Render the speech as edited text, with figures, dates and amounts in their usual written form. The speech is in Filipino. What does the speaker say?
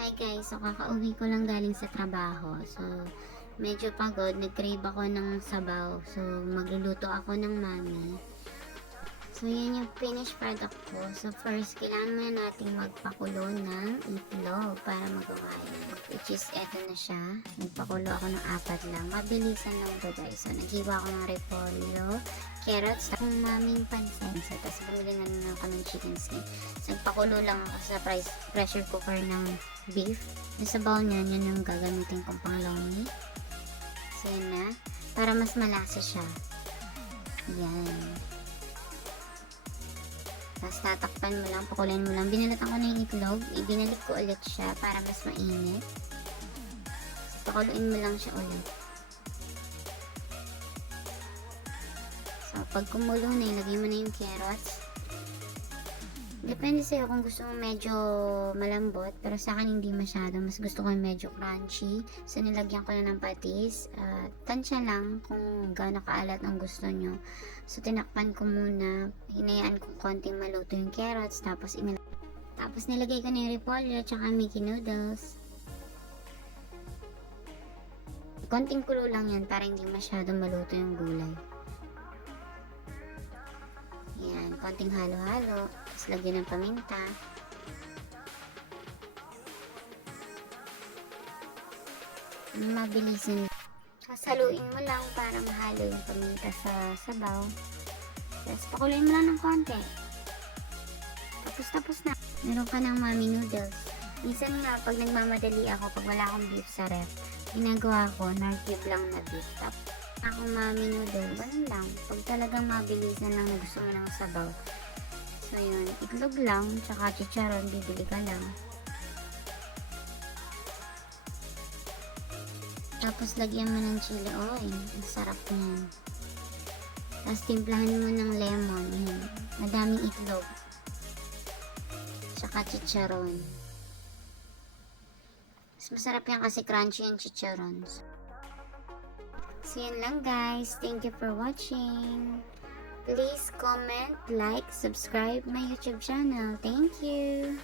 Hi guys, so kakauwi ko lang galing sa trabaho. So, medyo pagod. Nag-crave ako ng sabaw. So, magluluto ako ng mami. So, yan yung finished product ko. So, first, kailangan muna nating magpakulo ng itlog para magawa yan. Which is, eto na siya. Nagpakulo ako ng 4 lang. Mabilisan lang to guys. So, naghiwa ako ng repolyo, carrots, akong maming pansin. So, tapos bumili na lang ako ng chicken skin. So, nagpakulo lang ako sa pressure cooker ng beef. Yung sa bowl niyan, yun yung gagamitin kong panglomi. So, yan na. Para mas malasa siya. Yan. Tapos tatakpan mo lang, pakulan mo lang. Binalatan ko na yung itlog. Ibinalik ko ulit siya para mas mainit. Pakuluin mo lang siya ulit. So, pag kumulo na, ilagay mo na yung carrots. Depende sa'yo kung gusto mo medyo malambot. Pero sa akin hindi masyado. Mas gusto ko yung medyo crunchy. So, nilagyan ko na ng patis. Tansya lang kung gaano kaalat ang gusto nyo. So, tinakpan ko muna. Hinayaan ko konting maluto yung carrots. Tapos nilagay ko na yung repolyo tsaka Mickey noodles. Konting kulo lang yan para hindi masyado maluto yung gulay. Yan, konting halo-halo. Tapos lagyan ng paminta. Mabilisin. Haluin mo lang para mahalo yung paminta sa sabaw. Tapos pakuluin mo lang ng konti. Tapos na. Meron ka ng mami noodles. Minsan nga, pag nagmamadali ako, pag wala akong beef sa ref, ginagawa ko, nag-cube lang na beef. Tapos akong mami noodles, ganun lang. Pag talagang mabilisan lang na gusto mo ng sabaw. So yun, itlog lang, tsaka chicharon, bibili ka lang. Tapos lagyan mo ng chili oil. Ang sarap niyan. Tapos timplahan mo ng lemon. Yun. Madaming itlog. Tsaka chicharon. Mas masarap yan kasi crunchy yung chicharon. So yun lang guys. Thank you for watching. Please comment, like, subscribe my YouTube channel. Thank you.